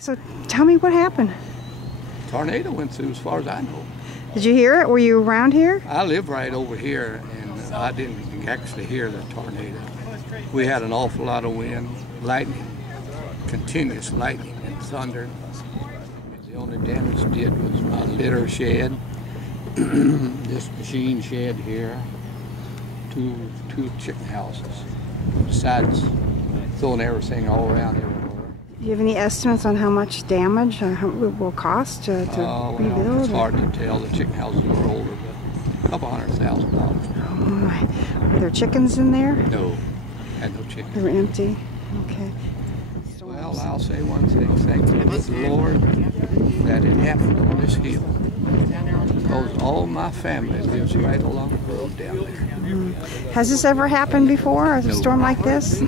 So tell me what happened. Tornado went through as far as I know. Did you hear it? Were you around here? I live right over here, and I didn't actually hear the tornado. We had an awful lot of wind, lightning, continuous lightning and thunder. The only damage it did was my litter shed, this machine shed here, two chicken houses. Besides throwing everything all around everywhere. Do you have any estimates on how much damage or how it will cost to rebuild? Well, it's hard to tell. The chicken houses were older, but a couple $100,000. Oh my. Were there chickens in there? No, had no chickens. They were empty. Okay. Well, I'll say one thing. Thank you, the Lord, that it happened on this hill. Because all my family lives right along the road down there. Has this ever happened before, a storm like this?